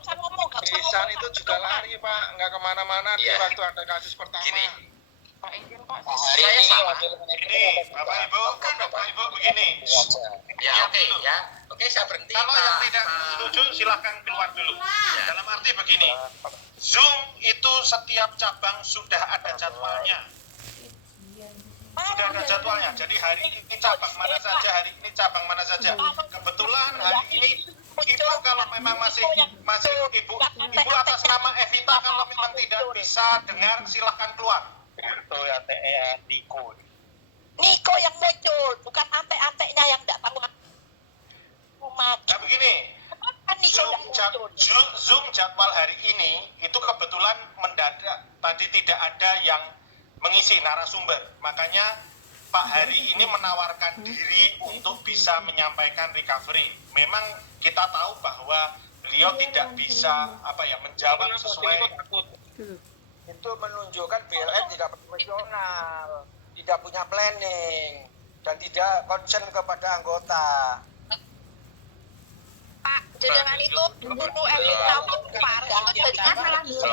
usah ngomong, gak usah Ihsan ngomong. itu juga lari Pak, nggak kemana-mana di waktu ada kasus pertama. Gini, Pak Izin kok saya sama. Ini Bapak Ibu, Bapak Ibu begini. Ya oke ya. Oke saya berhenti. Kalau yang tidak setuju silahkan keluar dulu. Dalam arti begini, Zoom itu setiap cabang sudah ada jadwalnya. Sudah ada jadwalnya. Jadi hari ini cabang mana saja, hari ini cabang mana saja. Kebetulan hari ini Ibu kalau memang masih Ibu atas nama Evita kalau memang tidak bisa dengar silahkan keluar. Itu ya Niko. Niko yang muncul, bukan ante-antenya yang enggak tahu. Nah begini, Zoom jadwal hari ini itu kebetulan mendadak, tadi tidak ada yang mengisi narasumber, makanya Pak Hari ini menawarkan diri untuk bisa menyampaikan recovery. Memang kita tahu bahwa beliau tidak bisa menjawab sesuai. Itu menunjukkan BLN tidak profesional, tidak punya planning, dan tidak concern kepada anggota. Pak, jenengan itu guru Evita untuk Pak, itu jadinya salah dulu.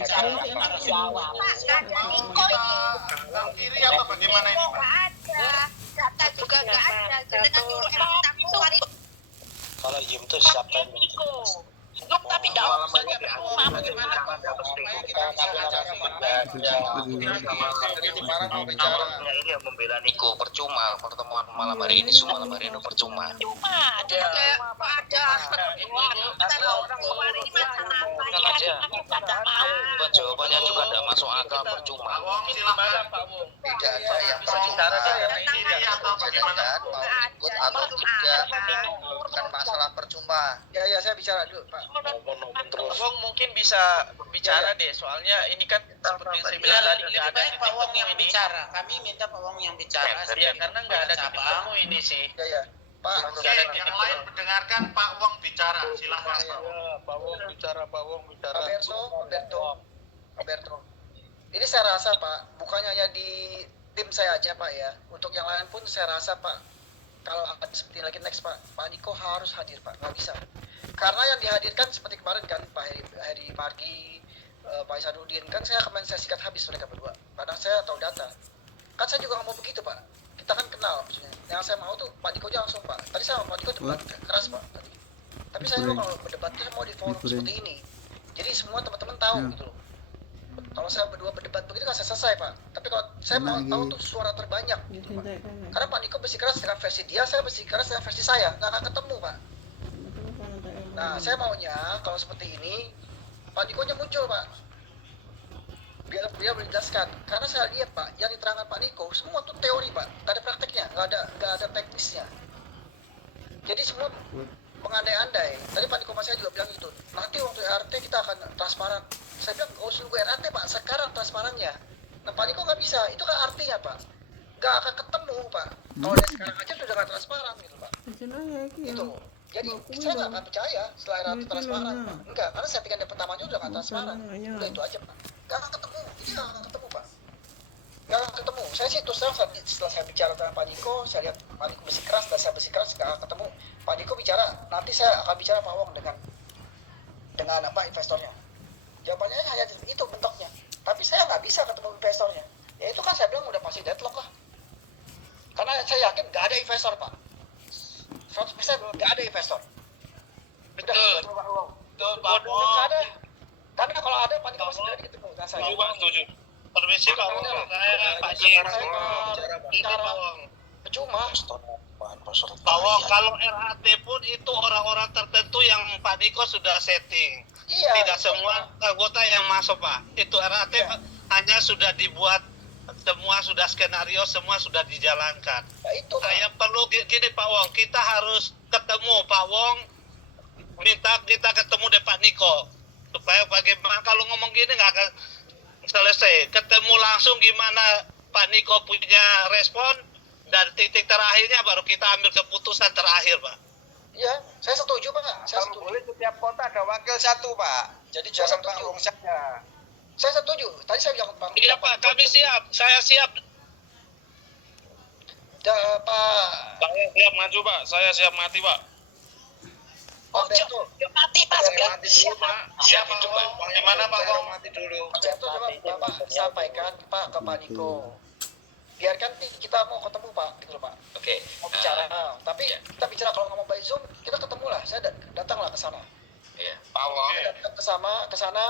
Pak, ada Niko ini. Kiri apa bagaimana ini Pak? Nggak ada, data juga nggak ada. Jenengan nyuruh Evita keluar itu. Kalau Jim itu siapa? Niko. Tapi nggak usah ini yang membela Niko percuma pertemuan malam hari ini semua malam hari ini percuma. Ada orang keluar ini masalah apa? Jawabannya juga tidak masuk akal percuma. Silakan Pak Wong. Tidak ada yang berbicara jangan mau ikut atau tidak bukan masalah percuma. Ya saya bicara dulu Pak. Wong mungkin bisa bicara deh, soalnya ini kan seperti yang saya bilang tadi nggak ada Pak Wong yang bicara. Kami minta Pak Wong yang bicara. Ya karena nggak ada titik temu ini sih. Ya Pak. Yang lain mendengarkan Pak Wong bicara, silahkan Pak Wong. Pak Roberto. Ini saya rasa Pak, bukannya hanya di tim saya aja Pak ya. Untuk yang lain pun saya rasa Pak, kalau ada seperti lagi next Pak Niko harus hadir Pak, nggak bisa. Karena yang dihadirkan seperti kemarin kan Pak Heri Pagi, Pak Isanuddin, kan saya kemarin saya sikat habis mereka berdua. Karena saya tahu data. Kan saya juga nggak mau begitu Pak. Kita kan kenal maksudnya. Yang saya mau tuh Pak Niko aja langsung Pak. Tadi saya sama Pak Niko debat keras Pak. Tadi. Tapi saya juga kalau berdebat itu mau di forum seperti ini. Jadi semua teman-teman tahu gitu loh. Kalau saya berdua berdebat begitu kan saya selesai Pak. Tapi kalau saya mau tahu tuh suara terbanyak gitu Pak. Karena Pak Niko bersikeras dengan versi dia, saya bersikeras dengan versi saya. Nggak akan ketemu Pak. Nah saya maunya kalau seperti ini Pak Niko nya muncul Pak. Biar dia menjelaskan. Karena saya lihat Pak, yang diterangkan Pak Niko semua tuh teori Pak. Nggak ada prakteknya, nggak ada teknisnya. Jadi semua mengandai-andai. Tadi Pak Niko saya juga bilang gitu. Nanti waktu RT kita akan transparan. Saya bilang nggak usah RT Pak, sekarang transparannya. Nah Pak Niko nggak bisa, itu kan artinya Pak. Nggak akan ketemu Pak. Kalau dia sekarang aja sudah nggak transparan gitu Pak. Itu. Jadi saya nggak akan percaya setelah RT transparan Pak. Enggak, karena saya pikir yang pertamanya udah nggak transparan. Udah itu aja Pak. Nggak akan ketemu, ini nggak akan ketemu Pak. Nggak akan ketemu. Saya sih terus terang setelah saya bicara dengan Pak Niko, saya lihat Pak Niko bersikeras dan saya bersikeras nggak akan ketemu. Pak Niko bicara, nanti saya akan bicara Pak Wong dengan apa investornya. Jawabannya hanya itu bentuknya. Tapi saya nggak bisa ketemu investornya. Ya itu kan saya bilang udah pasti deadlock lah. Karena saya yakin nggak ada investor Pak. 100% nggak ada investor. Betul. Betul Pak Wong. Ada. Karena kalau ada Pak Niko sendiri ketemu. Setuju Pak, setuju. Permisi Pak Wong, saya Pak Jin. Bicara Pak Wong. Percuma. Pak Wong, kalau RHT pun itu orang-orang tertentu yang Pak Niko sudah setting. Iya. Tidak semua anggota yang masuk Pak. Itu RHT hanya sudah dibuat, semua sudah skenario, semua sudah dijalankan. Nah, itu saya perlu gini Pak Wong, kita harus ketemu Pak Wong, minta kita ketemu dengan Pak Niko supaya bagaimana kalau ngomong gini nggak akan selesai. Ketemu langsung gimana Pak Niko punya respon dan titik terakhirnya baru kita ambil keputusan terakhir Pak. Iya, saya setuju Pak. Saya setuju. Boleh setiap kota ada wakil satu Pak. Jadi jangan Pak Wong saja. Saya setuju. Tadi saya bilang Pak. Iya Pak, kami siap. Saya siap. Pak. Saya siap maju Pak. Saya siap mati Pak. Mati Pak. mati dulu Pak. Siap Pak Wong. Gimana Pak Wong? Mati dulu. Itu coba Bapak sampaikan Pak ke Pak Niko. Biarkan kita mau ketemu Pak, gitu loh Pak. Oke. Mau bicara. Tapi ya. kita bicara kalau nggak mau by Zoom, kita ketemu lah. Saya datanglah ke sana. Ya. Pak Wong. Saya datang ke sana.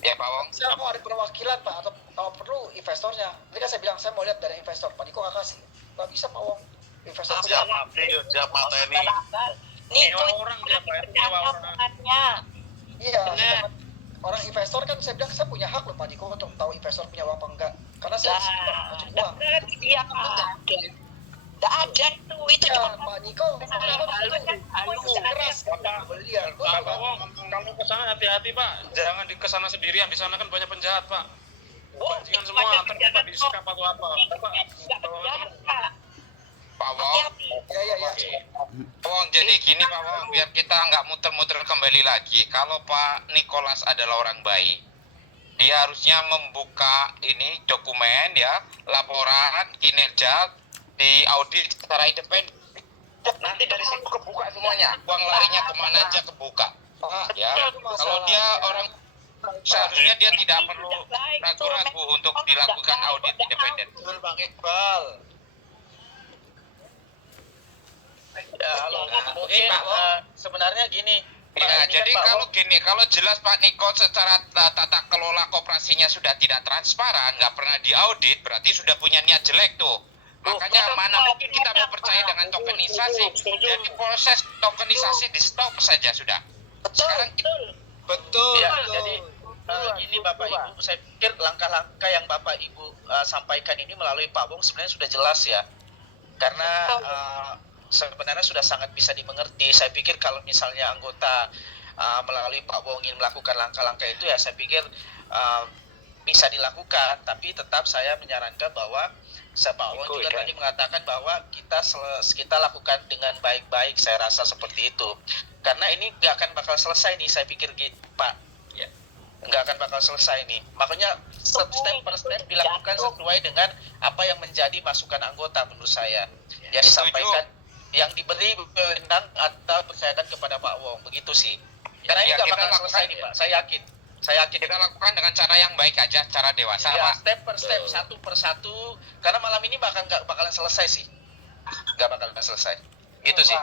Ya Pak Wong. Saya mau ada perwakilan Pak, atau kalau perlu investornya. Tadi kan saya bilang saya mau lihat dari investor. Pak Niko nggak kasih. Nggak bisa Pak Wong. Investor punya. Siap Pak Teni. Niko orang dia Pak, itu nyewa orang. Iya. Orang investor kan saya bilang saya punya hak loh Pak Niko untuk tahu investor punya uang apa enggak. Karena saya masuk uang. Iya Pak. Nggak ada itu Ya, cuma Pak Niko, keras. Lihat, Pak Wong, kalau ke sana hati-hati Pak, jangan di kesana sendirian, di sana kan banyak penjahat Pak. Bajingan semua, ntar kita disekap atau apa. Pak Wong. Ya. Pak Wong, jadi gini Pak Wong, biar kita nggak muter-muter kembali lagi. Kalau Pak Nicholas adalah orang baik, dia harusnya membuka ini dokumen ya, laporan kinerja di audit secara independen. Nanti dari situ kebuka semuanya. Uang larinya kemana aja kebuka. Pak, Ya, kalau dia orang seharusnya dia tidak perlu ragu-ragu untuk dilakukan audit independen. Betul Bang Iqbal. Ya, halo. Mungkin Pak Wong. sebenarnya gini. Pak, Ya, ini jadi kan Pak kalau Wong- gini, kalau jelas Pak Niko secara tata kelola koperasinya sudah tidak transparan, nggak pernah diaudit, berarti sudah punya niat jelek tuh. Makanya mana mungkin kita mau percaya dengan tokenisasi. Jadi proses tokenisasi di stop saja sudah. Sekarang kita Betul. Ya, Jadi ini Bapak Ibu, saya pikir langkah-langkah yang Bapak Ibu sampaikan ini melalui Pak Wong sebenarnya sudah jelas ya. Karena sebenarnya sudah sangat bisa dimengerti. Saya pikir kalau misalnya anggota melalui Pak Wong ingin melakukan langkah-langkah itu ya saya pikir bisa dilakukan. Tapi tetap saya menyarankan bahwa Pak Wong juga tadi mengatakan bahwa kita lakukan dengan baik-baik. Saya rasa seperti itu. Karena ini nggak akan bakal selesai nih, saya pikir Pak. Ya, nggak akan bakal selesai nih. Makanya step per step dilakukan sesuai dengan apa yang menjadi masukan anggota menurut saya. Yang disampaikan, yang diberi wewenang atau percayakan kepada Pak Wong, begitu sih. Karena ini Ya, nggak kita bakal lakukan selesai nih ya. Pak. Saya yakin kita lakukan dengan cara yang baik aja, cara dewasa ya, Pak. step per step, satu per satu. Karena malam ini nggak bakalan selesai sih. Nggak bakalan selesai. Gitu sih.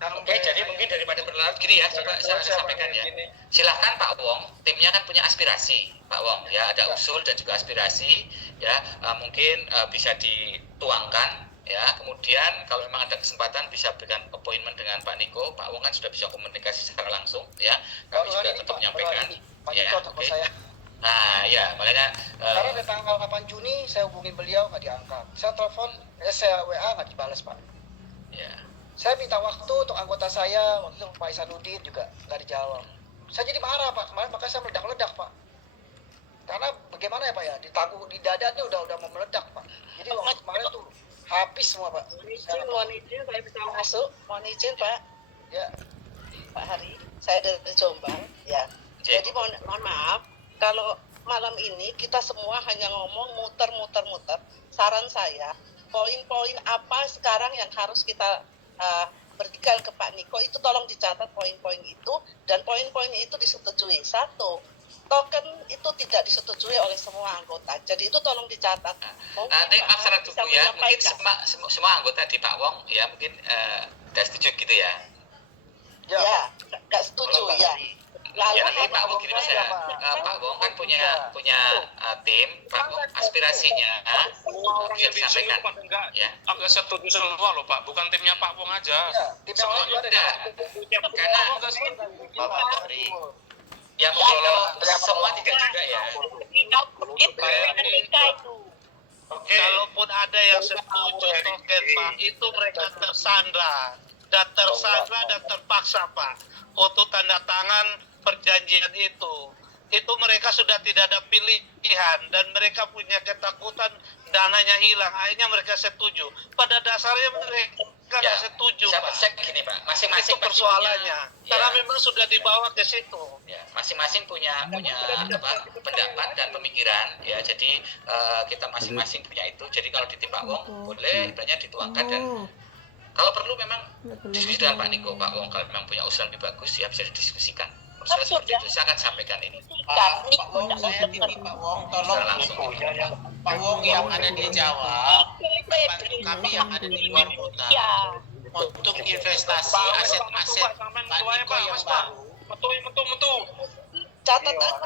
Oke, jadi mungkin daripada berlarut gini ya, coba saya sampaikan ya. Silahkan Pak Wong, timnya kan punya aspirasi, Pak Wong ya, ada usul dan juga aspirasi ya, mungkin bisa dituangkan ya. Kemudian kalau memang ada kesempatan bisa berikan appointment dengan Pak Niko. Pak Wong kan sudah bisa komunikasi secara langsung ya. Kami juga tetap menyampaikan. Pak Ya, Niko telepon oke. saya. Nah, ya makanya Karena di tanggal 8 Juni saya hubungin beliau nggak diangkat. Saya telepon, saya WA nggak dibalas Pak. ya. Saya minta waktu untuk anggota saya, waktu itu Pak Isanuddin juga nggak dijawab. Saya jadi marah Pak, kemarin makanya saya meledak-ledak Pak. Karena bagaimana ya Pak ya, ditangguh di dadanya udah mau meledak Pak. Jadi waktu kemarin tuh habis semua Pak. mohon izin saya bisa masuk. Mohon izin Pak. Ya, Pak Hari, saya dari Jombang ya. Jadi mohon maaf kalau malam ini kita semua hanya ngomong muter. Saran saya, poin-poin apa sekarang yang harus kita bertiga ke Pak Niko itu tolong dicatat poin-poin itu dan poin-poin itu disetujui. Satu, token itu tidak disetujui oleh semua anggota. Jadi itu tolong dicatat. Nanti maaf secara Bisa dulu ya, mungkin menyampaikan. semua anggota di Pak Wong ya mungkin udah setuju gitu ya. Ya, nggak setuju ya. Lalu Ya nanti Pak Wong gini Mas ya, Pak Wong kan punya tim, Pak Wong aspirasinya bisa disampaikan ya. Agak setuju semua loh Pak, bukan timnya Pak Wong aja. ya, tim yang lain juga ada. Tidak, karena ya mungkin kalau semua tidak juga ya. Kalaupun ada yang setuju token Pak, itu mereka tersandra dan terpaksa Pak untuk tanda tangan perjanjian itu. Itu mereka sudah tidak ada pilihan dan mereka punya ketakutan dananya hilang. Akhirnya mereka setuju. Pada dasarnya mereka nggak setuju Saya Pak. cek gini Pak, masing-masing Itu persoalannya. Karena memang sudah dibawa ke situ. ya, masing-masing punya pendapat dan pemikiran ya. Jadi kita masing-masing punya itu. Jadi kalau di tim Pak Wong boleh ibaratnya dituangkan dan kalau perlu memang diskusi dengan Pak Niko, Pak Wong kalau memang punya usulan lebih bagus ya bisa didiskusikan saya seperti itu, saya akan sampaikan ini. Pak Wong, saya titip Pak Wong, tolong Langsung. Pak Wong yang ada di Jawa, bantu kami yang ada di luar kota untuk investasi aset-aset Pak Niko yang baru. Metu. Catat Pak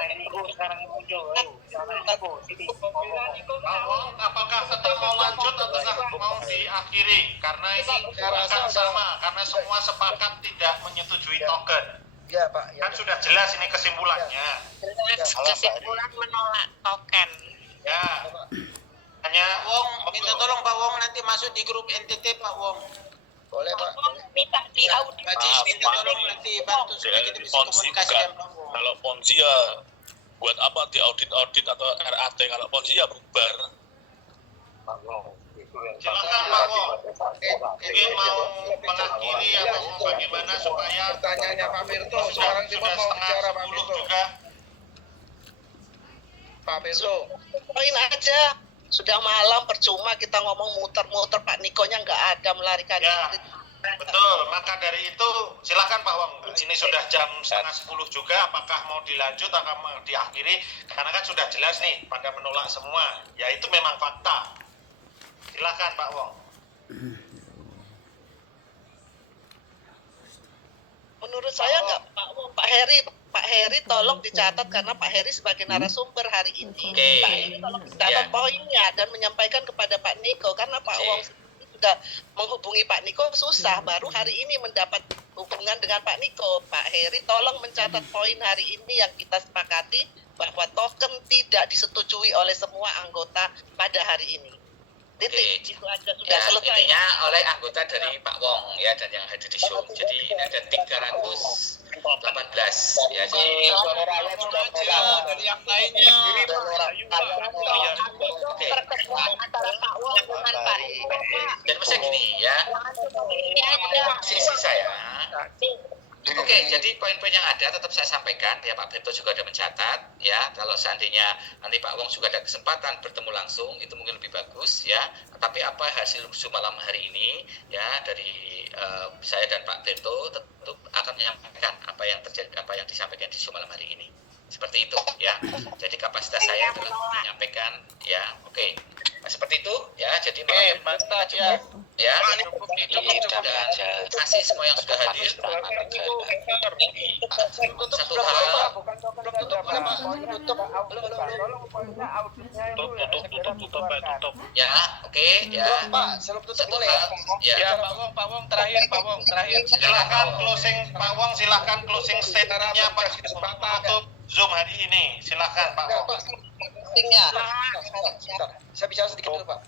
Wong, apakah tetap mau lanjut atau mau diakhiri? Karena ini akan sama, karena semua sepakat tidak menyetujui token. Ya Pak, ya. Kan sudah jelas ini kesimpulannya. Kesimpulan menolak token. Ya. Hanya Wong, minta tolong Pak Wong nanti masuk di grup NTT Pak Wong. Boleh Pak. Minta di audit. Pak Cis, minta tolong nanti bantu supaya kita bisa komunikasi dengan Pak Wong. Kalau Ponzi ya buat apa di audit atau RAT, kalau Ponzi ya bubar. silakan Pak Wong. Mungkin mau mengakhiri atau bagaimana supaya Pertanyaannya Pak Firto, sudah sekarang Timur mau bicara Pak 10 Firto. juga. Pak Firto. Poin aja. Sudah malam percuma kita ngomong muter-muter, Pak Nikonya nggak ada melarikan Ya, diri. betul. Maka dari itu silakan Pak Wong. Ini sudah jam 9:30 juga. Apakah mau dilanjut atau mau diakhiri? Karena kan sudah jelas nih pada menolak semua. Ya itu memang fakta. Silakan Pak Wong. Menurut saya nggak, Pak Heri tolong dicatat karena Pak Heri sebagai narasumber hari ini. Oke. Pak Heri tolong dicatat Ya. poinnya dan menyampaikan kepada Pak Niko karena Pak Oke. Wong sendiri sudah menghubungi Pak Niko susah, baru hari ini mendapat hubungan dengan Pak Niko. Pak Heri tolong mencatat poin hari ini yang kita sepakati bahwa token tidak disetujui oleh semua anggota pada hari ini. Titik, Oke. itu aja sudah Ya, selesai. intinya oleh anggota dari Pak Wong ya dan yang hadir di show. Jadi ini ada 318 ya. Jadi dari yang lainnya. oke. Antara Pak Wong dengan Pak Niko, Pak. Dan masa gini ya. Ini aja. Sisi saya. Oke, jadi poin-poin yang ada tetap saya sampaikan ya, Pak Beto juga ada mencatat ya. Kalau seandainya nanti Pak Wong juga ada kesempatan bertemu langsung itu mungkin lebih bagus ya. Tapi apa hasil Zoom malam hari ini ya dari saya dan Pak Beto tentu akan menyampaikan apa yang terjadi, apa yang disampaikan di Zoom malam hari ini. Seperti itu ya. Jadi kapasitas saya adalah menyampaikan ya. Oke. Nah, seperti itu ya. Jadi Mantap ya. ya. Cukup. Dan kasih semua yang sudah hadir. Satu hal Belum tutup boleh Pak. Tutup. Tutup. ya, oke ya. Pak, sebelum tutup boleh ya. Ya. Ya Pak Wong terakhir. Silakan closing Pak Wong, silakan closing statementnya Pak tutup Zoom hari ini. Silakan Pak Enggak, Wong. Pak. Pentingnya. Sebentar. Saya bicara sedikit dulu, Pak.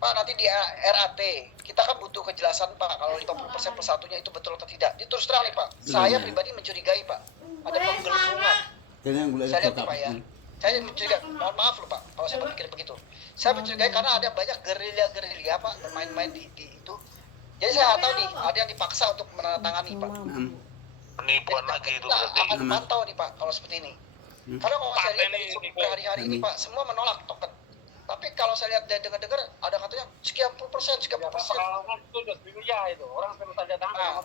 Pak, nanti di RAT, kita kan butuh kejelasan, Pak, kalau 50% per satunya itu betul atau tidak. Ini terus terang nih, Pak. Saya pribadi mencurigai, Pak. Ada penggelembungan. Saya lihat nih, Pak, ya. Saya mencurigai, mohon maaf loh, Pak, kalau saya berpikir begitu. Saya mencurigai karena ada banyak gerilya-gerilya, Pak, bermain-main di itu. Jadi saya nggak tahu nih, ada yang dipaksa untuk menandatangani, Pak. Penipuan lagi itu Kita berarti. akan pantau nih, Pak, kalau seperti ini. Karena kalau saya lihat dari hari-hari ini, Pak, semua menolak token. Tapi kalau saya lihat dan dengar-dengar ada katanya sekian puluh persen. Nah,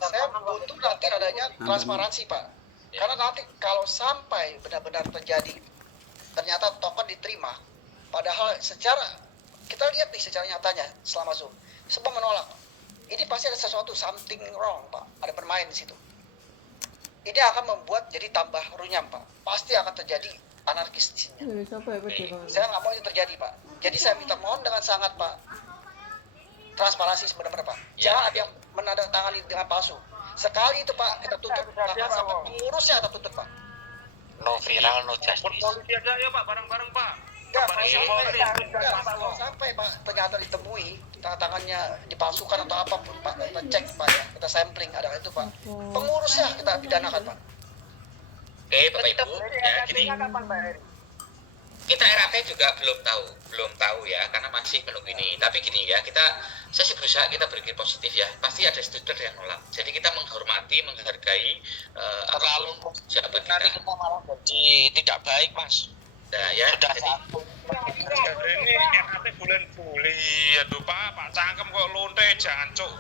saya butuh nanti adanya transparansi, Pak. Karena nanti kalau sampai benar-benar terjadi ternyata token diterima, padahal secara kita lihat nih secara nyatanya selama Zoom semua menolak. Ini pasti ada sesuatu something wrong, Pak. Ada bermain di situ. Ini akan membuat jadi tambah runyam, Pak. Pasti akan terjadi anarkis di sini. Saya nggak mau itu terjadi, Pak. Jadi saya minta mohon dengan sangat, Pak, transparansi sebenarnya, Pak. Jangan ada yang menandatangani dengan palsu. Sekali itu, Pak, kita tutup, bahkan sampai pengurusnya kita tutup, Pak. No viral, no justice. Polisi aja ya Pak, bareng-bareng Pak. Enggak, kalau sampai Pak ternyata ditemui tangannya dipalsukan atau apapun, Pak, kita cek, Pak, ya, kita sampling ada itu, Pak. Pengurusnya kita pidanakan, Pak. Oke, Bapak Ibu, ya gini. Kita RAT juga belum tahu ya, karena masih menunggu ini. Tapi gini ya, saya sih berusaha kita berpikir positif ya. Pasti ada student yang nolak. Jadi kita menghormati, menghargai Terlalu sahabat nanti kita. kita malah jadi tidak baik, Mas. Nah ya, Sudah jadi Ini RAT bulan buli. Aduh Pak Cangkem kok lonte jancuk.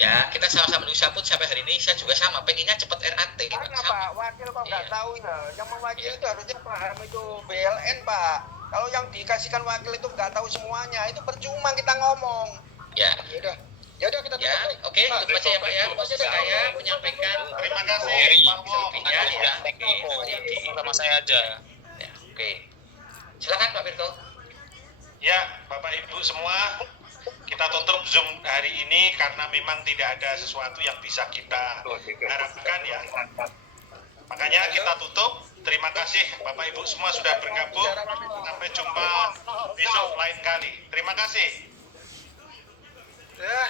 Ya, kita sama-sama Indonesia pun sampai hari ini saya juga sama, pengennya cepat RAT. Karena Sama. Pak, wakil kok nggak Iya. tahu ya. Yang mewakili itu harusnya paham itu BLN Pak. Kalau yang dikasihkan wakil itu nggak tahu semuanya, itu percuma kita ngomong. Ya, Ya udah kita ya, tutup. oke, itu aja ya Pak ya. Saya menyampaikan Terima kasih Pak Wong. ya, ya, sama saya aja. ya, oke. Silakan Pak Firto. Ya, Bapak Ibu semua, kita tutup Zoom hari ini karena memang tidak ada sesuatu yang bisa kita harapkan ya. Makanya kita tutup. Terima kasih Bapak Ibu semua sudah bergabung. Sampai jumpa besok lain kali. Terima kasih. Ya.